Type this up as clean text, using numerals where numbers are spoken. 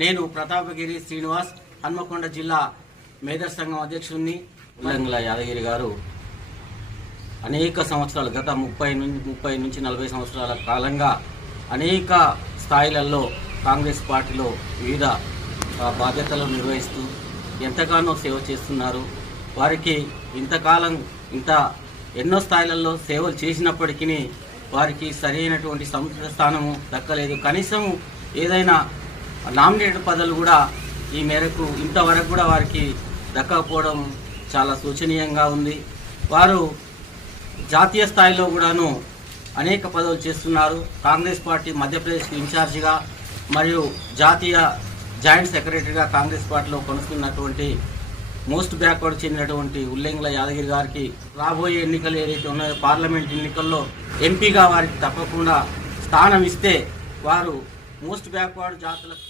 నేను ప్రతాపగిరి శ్రీనివాస్, హన్మకొండ జిల్లా మేధర్ సంఘం అధ్యక్షుడిని. ఉల్లంగుల యాదగిరి గారు అనేక సంవత్సరాలు, గత 30 నుంచి 40 సంవత్సరాల కాలంగా అనేక స్థాయిలలో కాంగ్రెస్ పార్టీలో వివిధ బాధ్యతలు నిర్వహిస్తూ ఎంతగానో సేవ చేస్తున్నారు. వారికి ఇంతకాలం ఎన్నో స్థాయిలలో సేవలు చేసినప్పటికీ వారికి సరైనటువంటి సముచిత స్థానము దక్కలేదు. కనీసం ఏదైనా నామినేటెడ్ పదవులు కూడా ఈ మేరకు ఇంతవరకు కూడా వారికి దక్కకపోవడం చాలా శోచనీయంగా ఉంది. వారు జాతీయ స్థాయిలో కూడాను అనేక పదవులు చేస్తున్నారు. కాంగ్రెస్ పార్టీ మధ్యప్రదేశ్కి ఇన్ఛార్జిగా మరియు జాతీయ జాయింట్ సెక్రటరీగా కాంగ్రెస్ పార్టీలో కొనసాగుతున్నటువంటి మోస్ట్ బ్యాక్వర్డ్ చెందినటువంటి ఉల్లంగుల యాదగిరి గారికి రాబోయే ఎన్నికలు ఏదైతే ఉన్నాయో పార్లమెంట్ ఎన్నికల్లో ఎంపీగా వారికి తప్పకుండా స్థానం ఇస్తే వారు మోస్ట్ బ్యాక్వర్డ్ జాతులకు